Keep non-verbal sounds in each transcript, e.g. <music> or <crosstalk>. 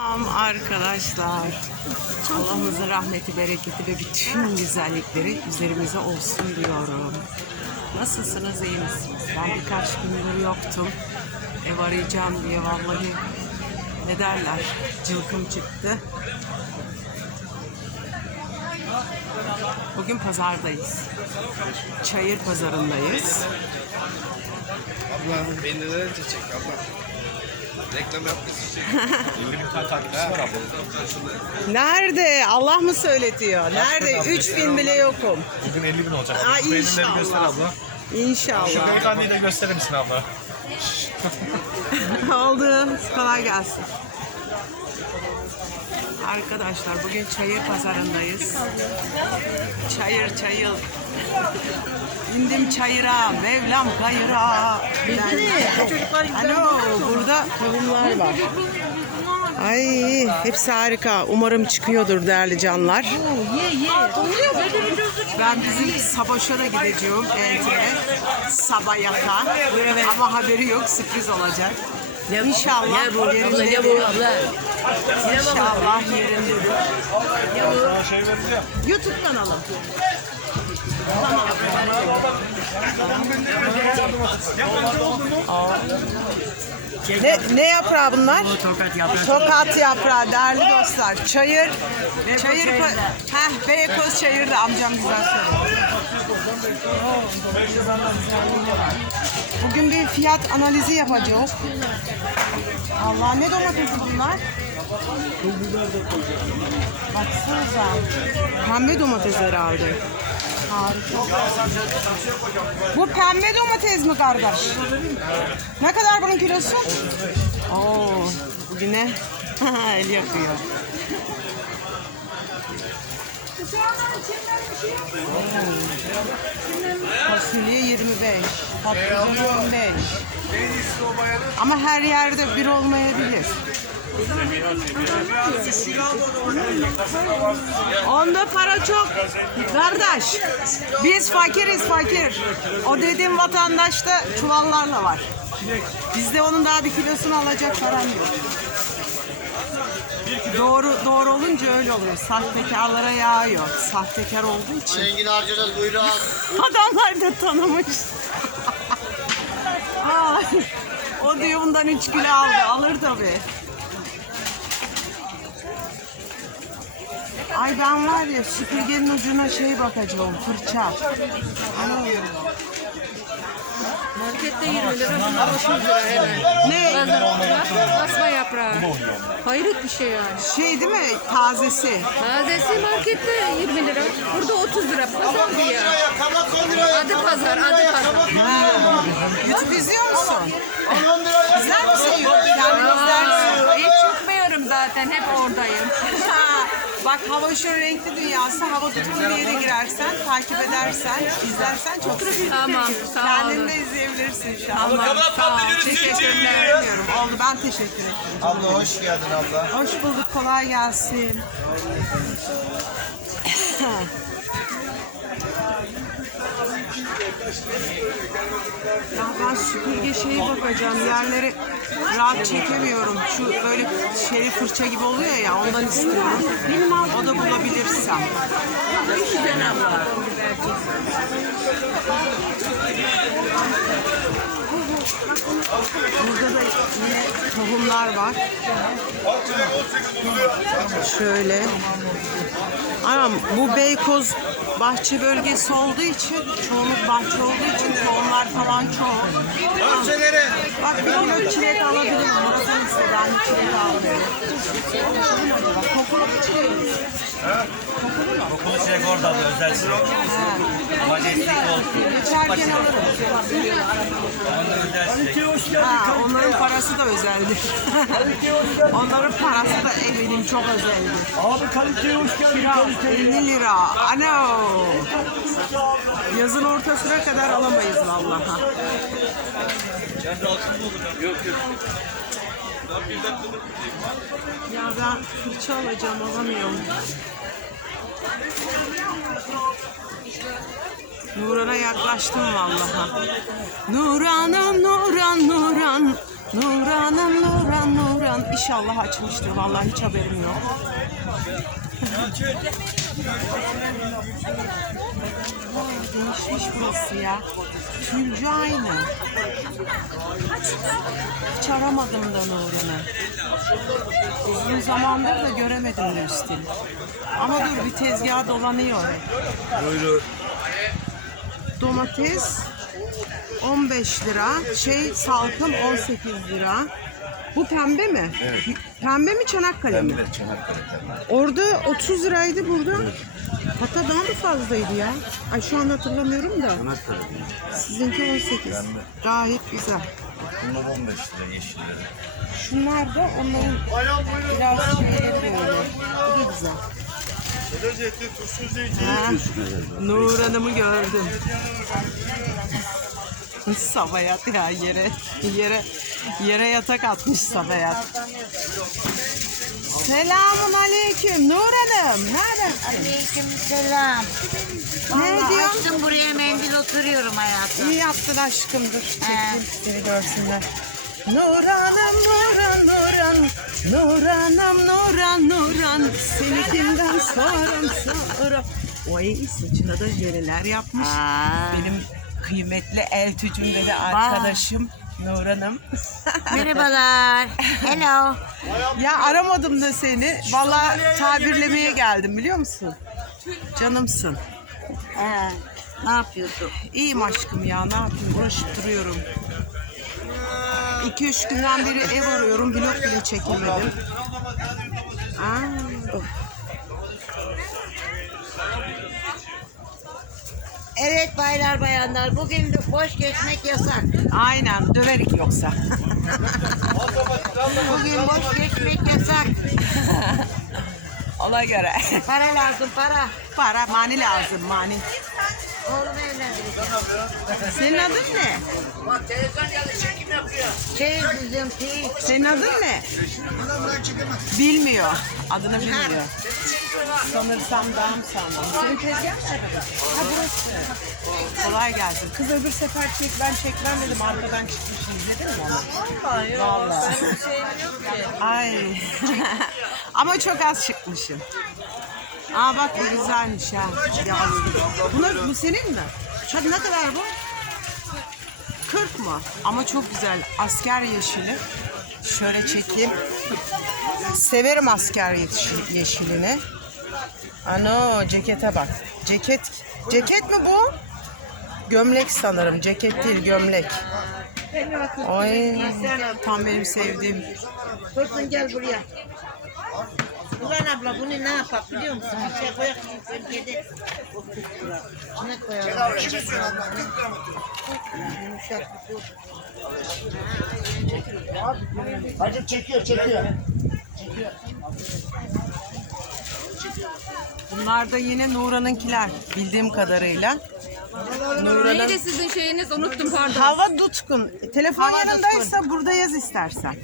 Selam arkadaşlar. Allah'ımızın rahmeti, bereketi ve bütün güzellikleri üzerimize olsun diyorum. Nasılsınız, iyi misiniz? Ben birkaç gündür yoktum. Ev arayacağım diye vallahi ne derler, cılkım çıktı. Bugün pazardayız. Çayır pazarındayız. Abla beni önce çek abla? Reklam yapmışsın. 50 bin tane takipçisi var abla. Nerede? Allah mı söyletiyor? Nerede? 3000 bile yokum. Bugün 50 bin olacak. Aa, Beğenileri inşallah. göster abla. Şu İnşallah. beyefendiyi de gösterir misin abla? <laughs> Oldu. Kolay gelsin. Arkadaşlar bugün çayır pazarındayız. Çayır çayır. İndim çayıra, Mevlam kayıra. Alo, burada tohumlar var. Ay, hepsi harika. Umarım çıkıyordur değerli canlar. Ben bizim Sabaş'a da gideceğim Entine. Sabayaka. Ama haberi yok, sürpriz olacak. İnşallah Gel bu abla, gel bu abla. İnşallah yerindedir. Sana şey vereceğim. YouTube kanalı. Ne, ne yaprağı bunlar? Tokat yaprağı. Tokat yaprağı değerli dostlar. Çayır. Çayır. pa- Heh, Beykoz çayırda amcam güzel söylüyor. Bugün bir fiyat analizi yapacağız. Allah ne domatesi bunlar? Baksanıza. Pembe domates herhalde. Bu pembe domates mi kardeş? Ne kadar bunun kilosu? Oo, bugüne <laughs> el yapıyor. Fasulye 25, patlıcan 15. Ama her yerde bir olmayabilir. Onda para çok. Kardeş, biz fakiriz fakir. O dediğim vatandaş da çuvallarla var. Bizde onun daha bir kilosunu alacak param yok. Doğru doğru olunca öyle oluyor. Sahtekarlara yağıyor. Sahtekar olduğu için. Zengin harcayacağız buyurun. <laughs> Adamlar da tanımış. Ay, o diyor bundan 3 kilo aldı. Alır tabii. Ay ben var ya süpürgenin ucuna şey bakacağım. Fırça. Markette 20 lira, bunlar 30 lira. Ne? Pazar asma yaprağı. Hayret bir şey yani. Şey değil mi? Tazesi. Tazesi markette 20 lira. Burada 30 lira. Pazar ya. Kabak 10 liraya. Adı pazar, adı pazar. Ha. YouTube izliyor musun? İzler misin YouTube? Kendin izler misin? Hiç çıkmıyorum zaten, hep oradayım. Bak hava şu renkli dünyası. Hava tutulu bir yere girersen, takip edersen, izlersen çok sevinirim. Tamam, sağ Kendin olun. de izleyebilirsin şu an. Tamam, sağ ol. Teşekkürler ediyorum. Oldu ben teşekkür ederim. Abla hoş geldin abla. Hoş bulduk. Kolay gelsin. <laughs> ya ben süpürge şeyi bakacağım. Yerleri rahat çekemiyorum. Şu böyle şey fırça gibi oluyor ya ondan istiyorum. O da bulabilirsem. Burada da yine tohumlar var. Şöyle. Anam bu Beykoz bahçe bölgesi olduğu için, çoğunluk bahçe olduğu için tohumlar falan çok. Bahçelere. Bak bir kilo çilek alabilirim. Murat'ın ise ben çilek almıyorum. Bak kokulu mu çilek? Okulu çilek orada abla özel çilek. Majestik olsun. Geçerken alırım. Ha, onların parası da özeldir. <laughs> onların parası da eminim çok özeldir. Abi kaliteye hoş geldin. Kira 50 lira. Ano. Yazın ortasına kadar alamayız vallahi. Ya ben fırça alacağım alamıyorum. Nuran'a yaklaştım vallahi. Nuran'ım Nuran Nuran Nuran'ım Nuran Nuran İnşallah açmıştır. Vallahi hiç haberim yok. Değişmiş burası ya. Tülcü aynı. Hiç aramadım da Nuran'ı. Uzun zamandır da göremedim Nustil. Ama dur bir tezgah dolanıyor. Buyurun. Domates 15 lira. Şey salkım 18 lira. Bu pembe mi? Evet. Pembe mi Çanakkale mi? Pembe, Çanakkale pembe. Orada 30 liraydı burada. Hatta daha mı fazlaydı ya? Ay şu an hatırlamıyorum da. Çanakkale. Sizinki 18. Pembe. Gayet güzel. Bunlar 15 lira yeşilleri. Şunlar da onların biraz şeyleri böyle. Bu da güzel. Ha, Nur Hanım'ı gördüm. Sabayat ya yere yere yere yatak atmış Sabayat. Selamun aleyküm Nur Hanım. Nereden? Aleyküm selam. Ne Vallahi diyorsun? açtım buraya mendil oturuyorum hayatım. İyi yaptın aşkımdır. He. Çektim seni görsünler. Nuranım Nuran Nuran Nuranım Nuran Nuran Seni kimden soram soram Oy saçına da jöleler yapmış. Aa. Benim kıymetli eltücüm dedi arkadaşım Nuran'ım. <laughs> Merhabalar. Hello. ya aramadım da seni. Vallahi tabirlemeye geldim biliyor musun? Canımsın. Ee, ne yapıyorsun? İyiyim aşkım ya ne yapayım uğraşıp duruyorum. 2-3 günden beri ev arıyorum vlog bile çekemedim. Aa, Evet baylar bayanlar bugün de boş geçmek yasak. aynen döverik yoksa. Bugün boş geçmek yasak. <laughs> Ona göre. Para lazım para. Para mani lazım mani. Oğlum evlendireceğim. Senin adın ne? Şey bizim şey. Senin adın ne? Bilmiyor. Adını bilmiyor. Sanırsam dam sandım. Senin tezgah nerede? Ha burası. Kolay gelsin. Kız öbür sefer çek ben çekmem dedim. Arkadan çıkmış izledin mi onu? Vallahi yok. Ay. <laughs> Ama çok az çıkmışım. Aa bak bu güzelmiş ha. Ya, Bunlar, bu senin mi? Hadi ne kadar bu? 40 mı? Ama çok güzel. Asker yeşili. Şöyle çekeyim. Severim asker yeşil- yeşilini. Ano cekete bak. Ceket ceket mi bu? Gömlek sanırım. Ceket değil gömlek. Ay tam benim sevdiğim. Fırtın gel buraya. Ulan abla bunu ne yapak biliyor musun? Bir şey koyak sevgide. Ne koyalım? Yumuşak bir su. Hacı çekiyor çekiyor. Bunlar da yine Nuran'ınkiler bildiğim kadarıyla. Neydi sizin şeyiniz? Unuttum pardon. Hava Dutkun. Telefon Hava yanındaysa burada yaz istersen.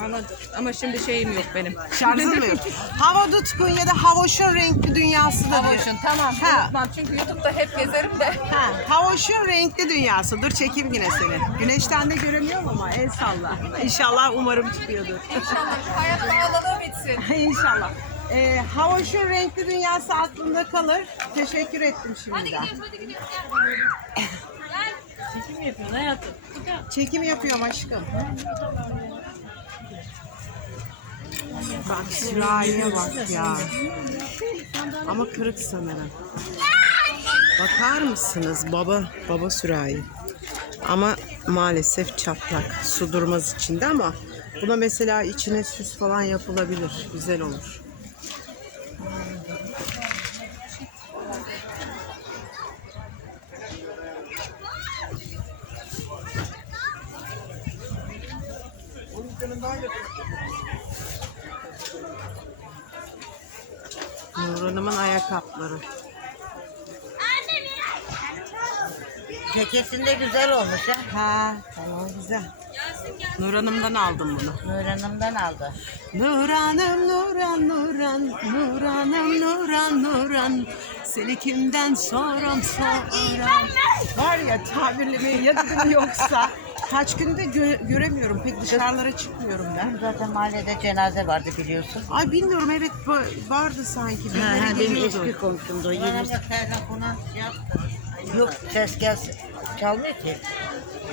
Anladım. Ama şimdi şeyim yok benim. Şarjım mı yok? <laughs> Hava Dutkun ya da Havoş'un renkli dünyası da. Havoş'un tamam. Ha. Unutmam çünkü YouTube'da hep gezerim de. Ha, Havoş'un renkli dünyası. Dur çekeyim yine seni. Güneşten de göremiyorum ama el salla. İnşallah umarım çıkıyordur. İnşallah şu hayat pahalılığı bitsin. <laughs> İnşallah. Ee, Havoş'un renkli dünyası aklımda kalır. Teşekkür ettim şimdiden. hadi gidiyoruz. Çekim mi yapıyorsun hayatım? Çekim yapıyorum aşkım. Bak sürahiye bak ya. Ama kırık sanırım. Bakar mısınız baba baba sürahi. Ama maalesef çatlak. Su durmaz içinde ama buna mesela içine süs falan yapılabilir. Güzel olur. Nur Hanım'ın ayakkabıları. Ceketinde güzel olmuş ha. Ha, tamam güzel. Nur Hanım'dan aldım bunu. Nur Hanım'dan aldı. Nuranım Nuran Nuran Nuranım Nuran Nuran Seni kimden soram soram Var ya tabirlemeyi ya dedim yoksa kaç günde gö- göremiyorum. Pek dışarılara çıkmıyorum ben. Zaten mahallede cenaze vardı biliyorsun. Ay bilmiyorum evet ba- vardı sanki. Ha, ha, benim eski komşumdu. o Yeni... Yok ses gelsin. Çalmıyor ki.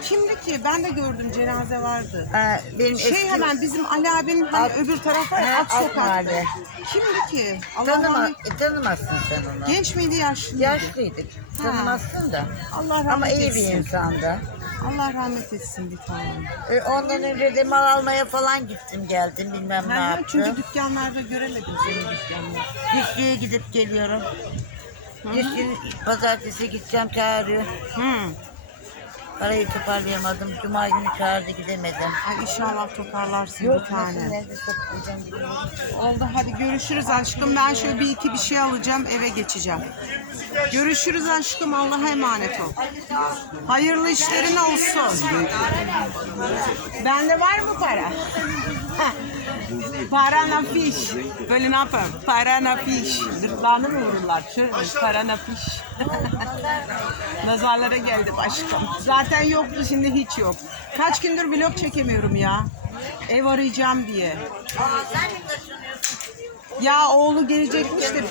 Kimdi ki? Ben de gördüm cenaze vardı. Ha, benim Şey eski... hemen bizim Ali abinin hani öbür ya, Ha, alt mahalle. Kimdi ki? Allah Tanıma, rahmet. e, tanımazsın sen onu. Genç miydi yaşlı mıydı? Yaşlıydık. Tanımazsın da. Allah rahmet Ama iyi bir etsin. insandı. Allah rahmet etsin bir tanem. E, ondan önce de mal almaya falan gittim geldim bilmem ne Ben yaptım. çünkü dükkanlarda göremedim senin dükkanını. Dişliğe gidip geliyorum. Dişliğin pazartesi gideceğim çağırıyor. Hmm. Parayı toparlayamadım. Cuma günü çağırdı gidemedim. Ay inşallah toparlarsın bir tane. nerede toplayacağım bilmiyorum. Oldu hadi görüşürüz aşkım. Ben şöyle bir iki bir şey alacağım eve geçeceğim. Görüşürüz aşkım. Allah'a emanet ol. Hayırlı işlerin olsun. Bende var mı para? Heh. Para nafiş. Böyle ne yapayım? Para nafiş. Gırtlağını mı vururlar? Şöyle para nafiş. Nazarlara <laughs> geldi aşkım. Zaten yoktu şimdi hiç yok. Kaç gündür vlog çekemiyorum ya. Ev arayacağım diye. Aa sen mi taşınıyorsun? Ya oğlu gelecekmiş de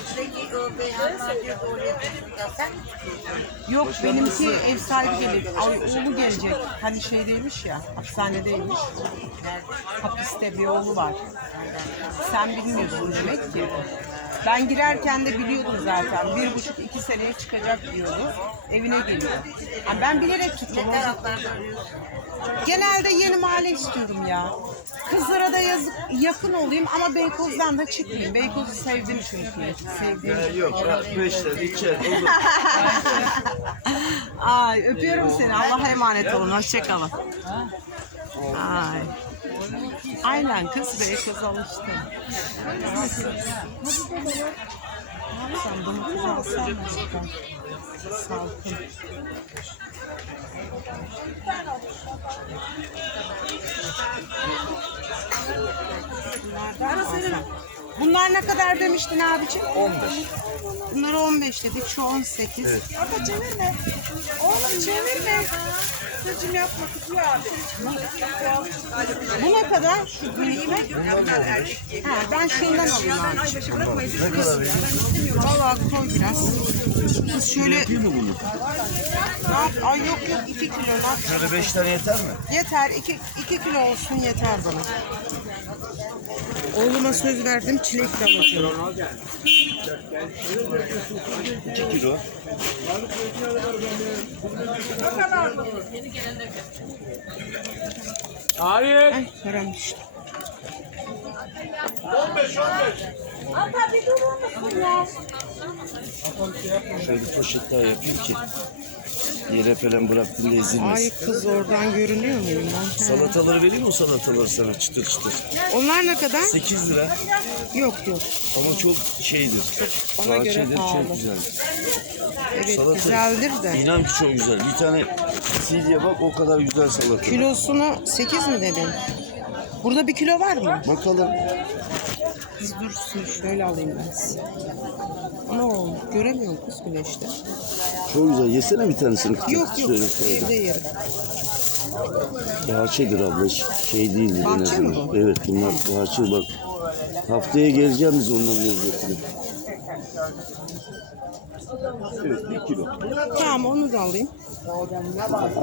yok benimki ev sahibi gelecek. Ay oğlu gelecek. Hani şeydeymiş ya hapishanedeymiş. Hapiste bir oğlu var. Sen bilmiyorsun demek ki. Ben girerken de biliyordum zaten. Bir buçuk iki seneye çıkacak diyordu. Evine geliyor. Yani ben bilerek tuttum. Genelde yeni mahalle istiyorum ya. Kızlara da yazık, yakın olayım ama Beykoz'dan da çıkmayayım. Beykoz'u sevdim çünkü. Sevdiğim. Yok ya beşler içer olur. <laughs> Ay öpüyorum seni. Allah'a emanet olun. Hoşçakalın. Ay. Aynen kız Beykoz alıştım. Yapsam domates alsam mı? acaba? Salkım. Bunlar ne kadar demiştin abicim? 15. Bunları 15 dedik, şu 18. Evet. Ama çevirme. Oğlum çevirme. Kızım yapma tutuyor abi. Bu ne kadar? Şu gri mi? Ha, ben şundan alayım abi. Ne kadar? Valla koy biraz. Kız şöyle... Ne yap? Ay yok yok 2 kilo. Şöyle beş tane yeter mi? Yeter. 2 2 kilo olsun yeter bana. Oğluma söz verdim çilek de alacağım. 2 kilo. Ay param düştü. Şöyle bir poşet daha yapayım ki yere falan bıraktığında Ay ezilmesin. kız oradan görünüyor muyum ben? Salataları vereyim mi o salataları sana çıtır çıtır? Onlar ne kadar? 8 lira Yok yok. ama çok şeydir. bana Soğan göre pahalı. çok güzel. Evet Salata- güzeldir de. İnan ki çok güzel. Bir tane CD'ye bak o kadar güzel salata. Kilosunu 8 mi dedin? Burada bir kilo var mı? Bakalım. Kız dursun şöyle alayım ben size. Oğlum göremiyorum kız güneşte. Çok güzel. Yesene bir tanesini. Yok yok Şöyle koy. evde yerim. Bahçedir abla. Şey değildir Bahçe mi bu? Evet bunlar bahçe bak. Haftaya geleceğim biz onların lezzetine. Evet bir kilo. Tamam onu da alayım.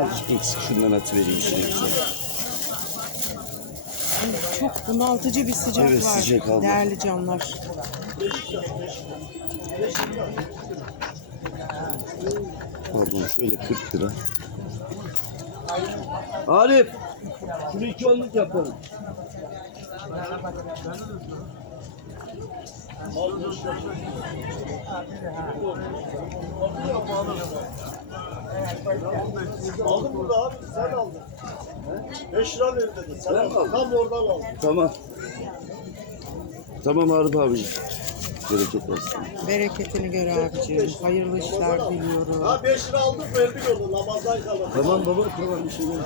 Azıcık eksik şundan atıvereyim şimdi. Çok bunaltıcı bir sıcak Evet, var. sıcak abla. Değerli canlar. Pardon şöyle 40 lira. Arif. Şunu iki onluk yapalım. Aldım burada abi sen aldın. 5 lira ver dedi. Sen aldın. Tam oradan aldın. Tamam. Tamam Arif abiciğim. Bereket olsun. Bereketini gör abiciğim. Hayırlı işler diliyorum. Ha 5 lira aldık verdik orada namazdan kalan. Tamam baba tamam bir şey yok.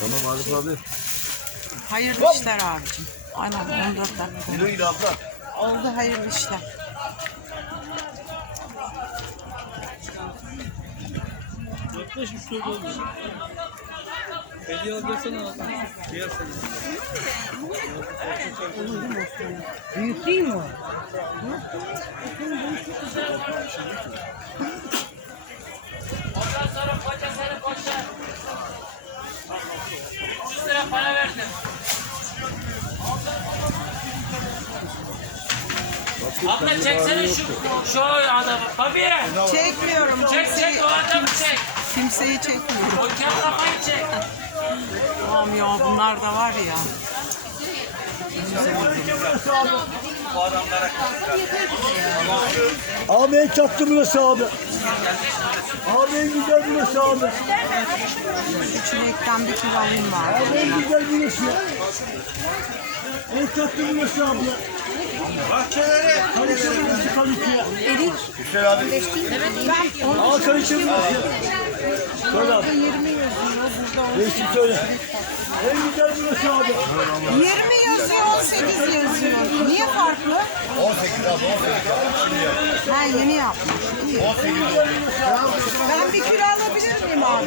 Tamam Arif abi. Hayırlı işler abicim. Aynen 14 dakika. Güle abla. Oldu hayırlı işler. Hediye al desene abi. Diğer sene. Büyük değil mi o? Abla çeksene şu şu adamı. Tabii. Çekmiyorum. Çek çek o adamı çek. Kimseyi çekmiyorum. O kel kafayı çek. Tamam ya bunlar da var ya. Bu adamlara Abi en tatlı burası abi. Abi en güzel burası abi. Çilekten bir kilo alayım var. Abi en güzel burası. En tatlı burası abi. Bahçelere. Erik. Güzel abi. Kalite burası. Söyle abi. 20 yazıyor burada. Resim söyle. En güzel burası abi. 20 yazıyor, 18 yazıyor. Niye farklı? 18 abi 18 Ha yeni yapmış. Ben bir kilo alabilir miyim abi?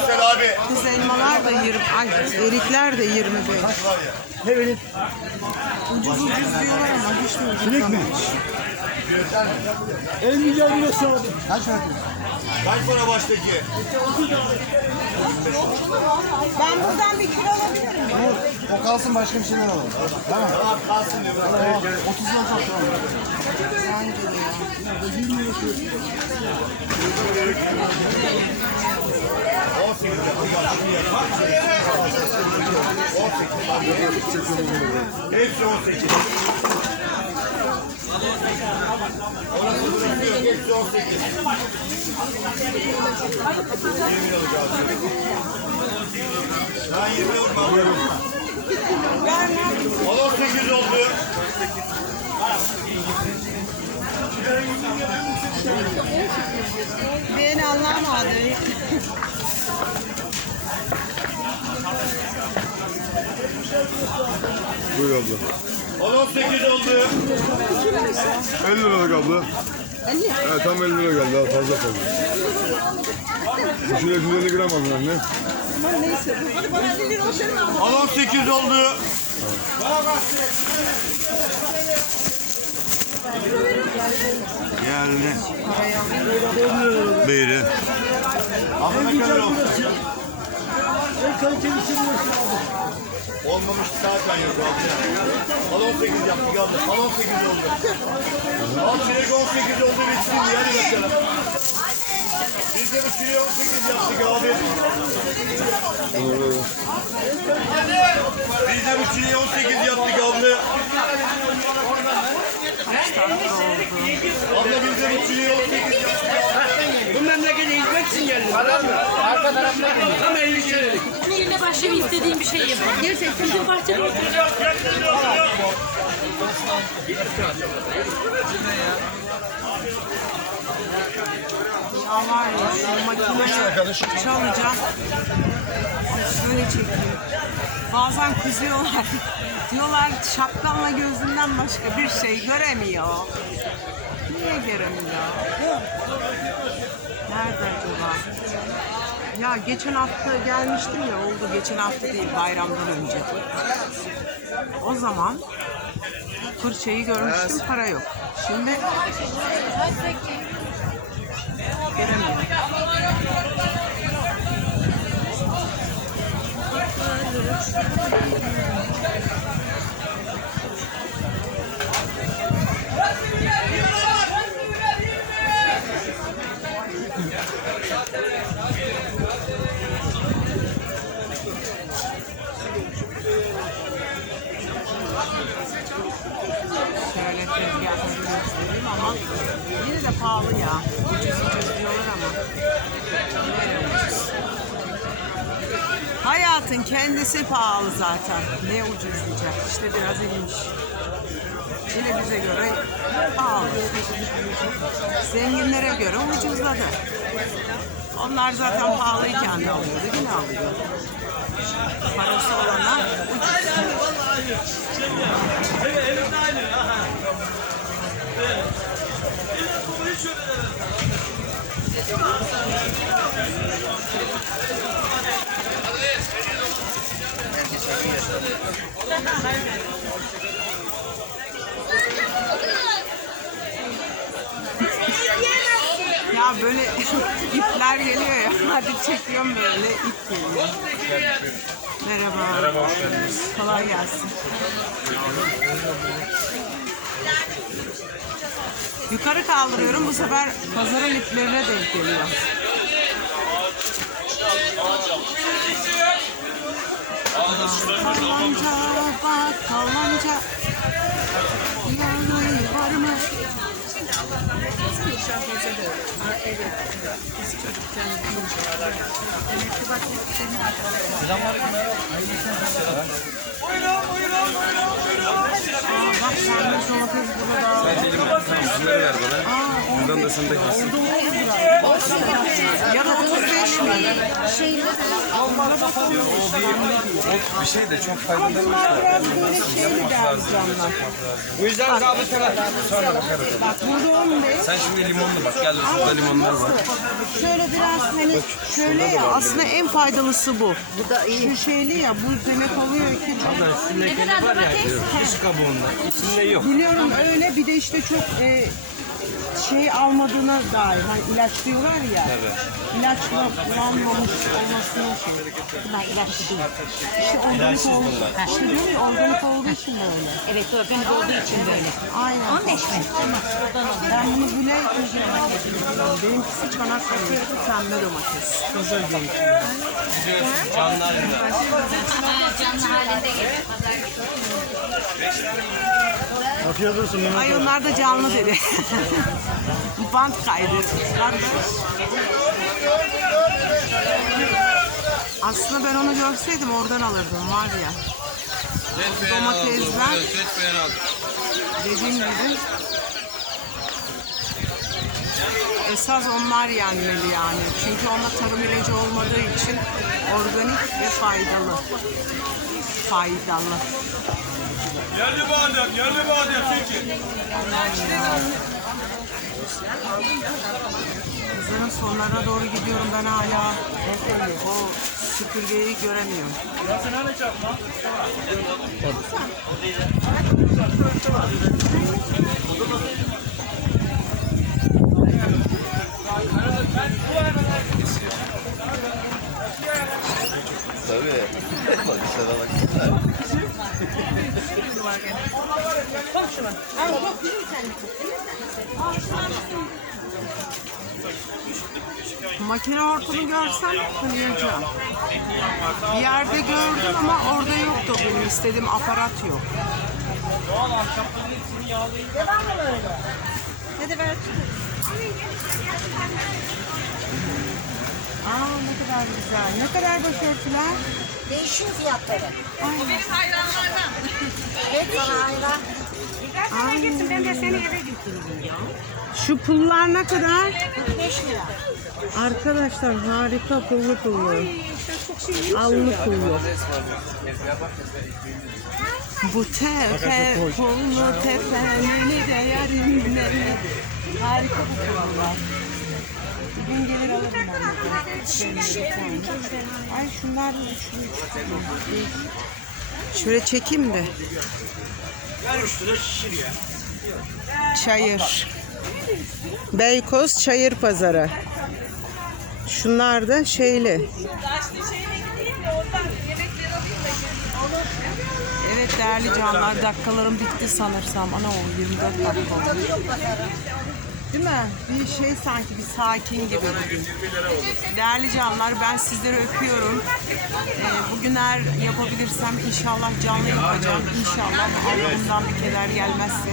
Güzel abi. Kız elmalar da 20, ay erikler de 25. Ne vereyim? Ucuz ucuz diyorlar ama hiç de ucuz Çilek mi? En güzel burası abi. Kaç para? Kaç para baştaki? Ben buradan bir kilo alabilir miyim? O kalsın başka bir şeyler alalım. Tamam. Tamam kalsın diyor. 30 lira tamam. De ya. Hepsi 18. Orası bırakıyor. Hepsi 18. 20 liralık abi. Ben 20 liralık alıyorum. Al 18 oldu. Beni anlamadı. Buyur abla. Al 18 oldu. 50 liralık abla. 50? Evet tam 50 lira geldi daha fazla fazla. Şuraya 150 gram alın anne. Al 18 oldu. Geldi. Biri. Abi ne kadar oldu? En kalitelisi Olmamış zaten yok abi. Al 18 yaptık abi. Al 18 oldu. Al çilek 18 oldu bitsin. Hadi bakalım. Biz de bu çileği 18 yaptık abi. Biz de bu çileği 18 yaptık abla. Abla biz de bu çileği 18 yaptık Bu memlekete hizmet için geldim. Arka tarafına geldim. Tam 50 senelik. Yine başka istediğim bir şey yapın. Gerçekten bizim bahçede oturuyor. Ya var ya şu makineyi çalacağım. Şöyle çekiyor. Bazen kızıyorlar. <laughs> Diyorlar şapkanla gözünden başka bir şey göremiyor. Niye göremiyor? Nerede acaba? Ya geçen hafta gelmiştim ya oldu geçen hafta değil bayramdan önce. O zaman fırçayı görmüştüm para yok. Şimdi göremiyorum tezgahları göstereyim ama yine de pahalı ya. Ucuz ucuz diyorlar ama. Ucuz? Hayatın kendisi pahalı zaten. Ne ucuzlayacak? İşte biraz inmiş. Yine bize göre pahalı. Zenginlere göre ucuzladı. Onlar zaten pahalıyken de alıyordu. Yine alıyor. Parası olana ucuz. Ya böyle <laughs> ipler geliyor ya. <laughs> Hadi çekiyorum böyle ip geliyor. Merhaba. Merhaba. Kolay gelsin. Yukarı kaldırıyorum. Bu sefer pazarın iplerine denk geliyor. Kallanca bak kallanca Yanayı var mı? Bak sarmış burada da. Bundan da sende kalsın. Ya da 35 mi? Bir şey de çok faydalı. Bunlar biraz böyle şeyli derdi canlar. Bu yüzden zabıtalar. Bak burada 15. Sen şimdi limonlu bak. Gel şurada limonlar var. Şöyle biraz hani şöyle ya aslında en faydalısı bu. Bu da iyi. Şu şeyli ya bu demek oluyor ki Üstündeki var ya. Dış kabuğunda. İçinde yok. biliyorum öyle bir de işte çok e, şey almadığına dair hani ilaç diyorlar ya. İlaçla kullanmamış olmasına şey. Bunlar ilaçlı değil. İşte organik olduğu, işte diyorum ya organik olduğu için böyle. Evet organik olduğu için böyle. Aynen. 15 mi? Ben bunu bile Benimkisi Çanakkale pembe domates. Ha, canlı halinde gelir. Afiyet olsun. Mehmet Ay onlar da canlı dedi. <laughs> Bant kaydı. Aslında ben onu görseydim oradan alırdım var ya. Domatesler dediğim gibi esas onlar yenmeli yani. Çünkü onda tarım ilacı olmadığı için organik ve faydalı. Faydalı. Yerli badem, yerli badem peki. Kızların sonlarına doğru gidiyorum ben hala. O süpürgeyi göremiyorum. Tabii. Bak sana bak. Makine hortumu görsem kıyacağım. Bir yerde gördüm ama orada yoktu benim istediğim aparat yok. Aa ne kadar güzel. Ne kadar başörtüler? Değişiyor fiyatları. Ay. Evet sana hayran. Şu pullar ne kadar? 5 lira. Arkadaşlar harika pullu pullu. Allı pullu. Bu tepe pullu tepeleri de yarimleri. Harika bu pullar. Gün gelir alırım ben de. Ay şunlar da üçlü. Şöyle çekeyim de. Çayır. Beykoz Çayır Pazarı. Şunlar da şeyli. Evet değerli canlar dakikalarım bitti sanırsam. Ana o 24 dakika oldu. Değil mi? Bir şey sanki bir sakin gibi. Değerli canlar ben sizleri öpüyorum. Ee, bugün eğer yapabilirsem inşallah canlı yapacağım. İnşallah Allah'ımdan bir keder gelmezse.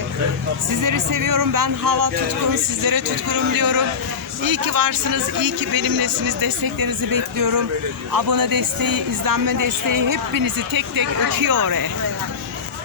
Sizleri seviyorum. Ben hava tutkun, sizlere tutkunum diyorum. İyi ki varsınız, iyi ki benimlesiniz. Desteklerinizi bekliyorum. Abone desteği, izlenme desteği hepinizi tek tek öpüyor.